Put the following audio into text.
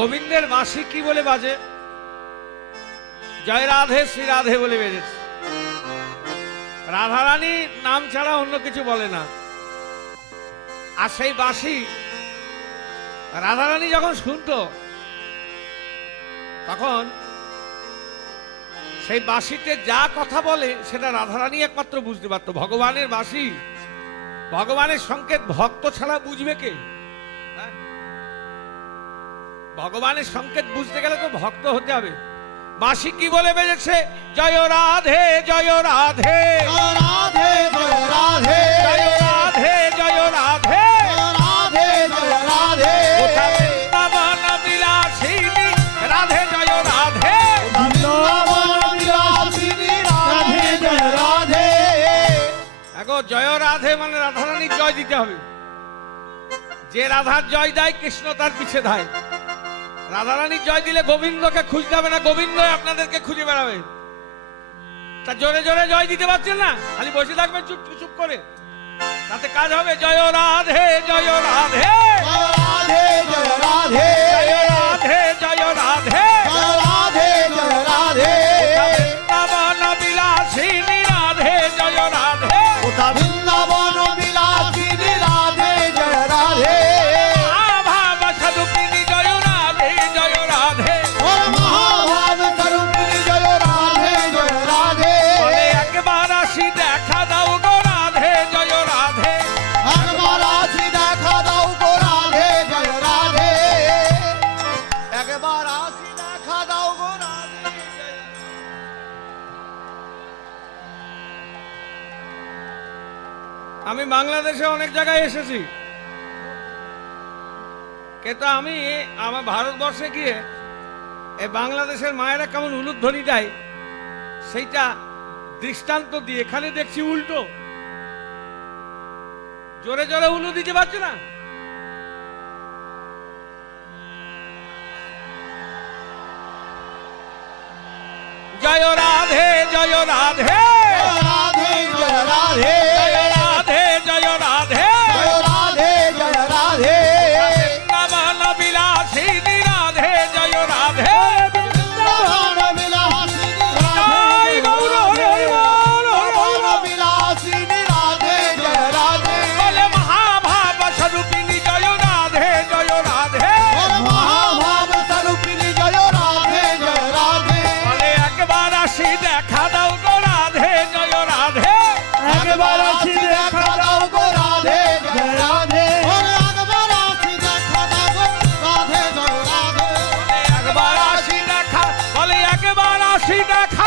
গোবিন্দের বাঁশি কি বলে বাজে? জয় রাধে শ্রী রাধে বলে বেজেছে। রাধারানী নাম ছাড়া অন্য কিছু বলে না। আর সেই বাঁশি রাধারানী যখন শুনতো তখন সেই বাঁশিতে যা কথা বলে সেটা রাধারানী একমাত্র বুঝতে পারত। ভগবানের বাঁশি, ভগবানের সংকেত ভক্ত ছাড়া বুঝবে কে? ভগবানের সংকেত বুঝতে গেলে তো ভক্ত হতে হবে। বাঁশি কি বলে বেজেছে? জয় রাধে জয় রাধে রাধে জয় রাধে জয় রাধে জয় রাধে রাধে জয় রাধে কোথা বৃন্দাবন বিলাসিনী রাধে জয় রাধে বৃন্দাবন বিলাসিনী রাধে জয় রাধে। দেখো, জয় রাধে মানে রাধারানীর জয় দিতে হবে। যে রাধার জয় দেয় কৃষ্ণ তার পিছে ধায়। রাধারানীর জয় দিলে গোবিন্দকে খুঁজতে হবে না, গোবিন্দই আপনাদেরকে খুঁজে বেড়াবে। তা জোরে জোরে জয় দিতে পারছেন না, খালি বসে থাকবেন চুপ চুপ করে, তাতে কাজ হবে? জয় রাধে জয় রাধে রাধে জয় রাধে জয় রাধে জয় রাধে রাধে জয় রাধে বৃন্দাবন বিলাসিনী রাধে জয় রাধে কোথা বৃন্দাবন বিলাসিনী রাধে জয় রাধে ভাব স্বরূপিণী জয় রাধে জয় রাধে ওর মহাভাব স্বরূপিণী জয় রাধে জয় রাধে বলে একবার আসি দেখা দাও গো রাধে জয় রাধে একবার আসি দেখা দাও গো রাধে জয় রাধে একবার আসি দেখা দাও গো রাধে জয়। আমি বাংলাদেশে অনেক জায়গায় এসেছি, কিন্তু আমি আমার ভারতবর্ষে গিয়ে এই বাংলাদেশের মায়েরা কেমন উলুধ্বনি দেয় সেইটা দৃষ্টান্ত দিয়ে এখানে দেখছি উল্টো। জোরে জোরে উলু দিতে পারছে না। জয় রাধে জয় রাধে রাধে জয় রাধে জয় রাধে জয় রাধে জয় রাধে জয় রাধে বৃন্দাবন বিলাসিনী রাধে জয় রাধে বৃন্দাবন বিলাসিনী জয় গৌর হরি হরি বল হরি হরি বল। বিলাসিনী রাধে জয় রাধে বলে মহাভাব স্বরূপিণী জয় রাধে জয় রাধে ওর মহাভাব স্বরূপিণী জয় রাধে জয় রাধে বলে একবার আসি দেখা দাও গো রাধে জয় রাধে একবার আসি দেখা দাও গো রাধে জয় রাধে ওর একবার আসি দেখা দাও গো রাধে জয় রাধে একবার আসি দেখা, বলে একবার আসি দেখা